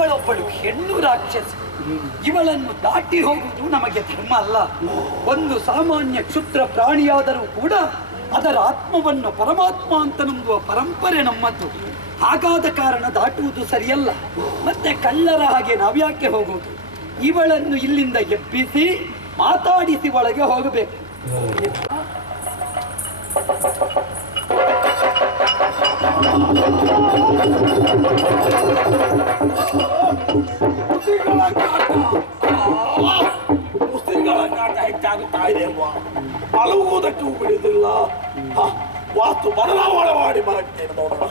ಇವಳೊಬ್ಬಳು ಹೆಣ್ಣು ರಾಕ್ಷಸಿ. ಇವಳನ್ನು ದಾಟಿ ಹೋಗುವುದು ನಮಗೆ ಧರ್ಮ ಅಲ್ಲ. ಒಂದು ಸಾಮಾನ್ಯ ಕ್ಷುದ್ರ ಪ್ರಾಣಿಯಾದರೂ ಕೂಡ ಅದರ ಆತ್ಮವನ್ನು ಪರಮಾತ್ಮ ಅಂತ ನಂಬುವ ಪರಂಪರೆ ನಮ್ಮದ್ದು. ಹಾಗಾದ ಕಾರಣ ದಾಟುವುದು ಸರಿಯಲ್ಲ. ಮತ್ತೆ ಕಳ್ಳರ ಹಾಗೆ ನಾವ್ಯಾಕೆ ಹೋಗುವುದು? ಇವಳನ್ನು ಇಲ್ಲಿಂದ ಎಬ್ಬಿಸಿ ಮಾತಾಡಿಸಿ ಒಳಗೆ ಹೋಗಬೇಕು. ಹೆಚ್ಚಾಗುತ್ತಾ ಇದೆ ಅಲ್ವಾ? ಮಲಗುವುದಕ್ಕೂ ಬಿಡುವುದಿಲ್ಲ. ವಾಸ್ತು ಬದಲಾವಣೆ ಮಾಡಿ ಮಲಗ್ತೇನೆ ನೋಡೋಣ.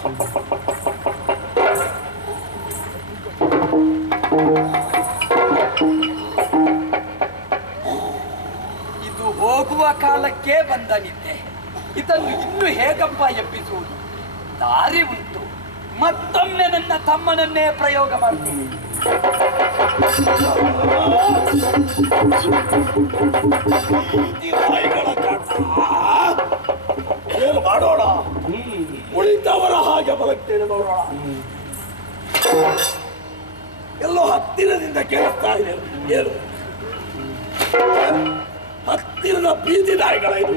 ಇದು ಹೋಗುವ ಕಾಲಕ್ಕೆ ಬಂದ ನಿದ್ದೆ. ಇದನ್ನು ಇನ್ನು ಹೇಗಪ್ಪ ಎಬ್ಬಿಸುವುದು? ದಾರಿ ಉಂಟು. ಮತ್ತೊಮ್ಮೆ ನನ್ನ ತಮ್ಮನನ್ನೇ ಪ್ರಯೋಗ ಮಾಡ್ತೀನಿ. ಏನು ಮಾಡೋಣ? ಉಳಿದವರ ಹಾಗೆ ಮಲಗ್ತೇನೆ ನೋಡೋಣ. ಎಲ್ಲೋ ಹತ್ತಿರದಿಂದ ಕೇಳಿಸ್ತಾ ಇದೆ. ಏನು ಹತ್ತಿರದ ಬೀದಿ ನಾಯಿಗಳ ಇದು?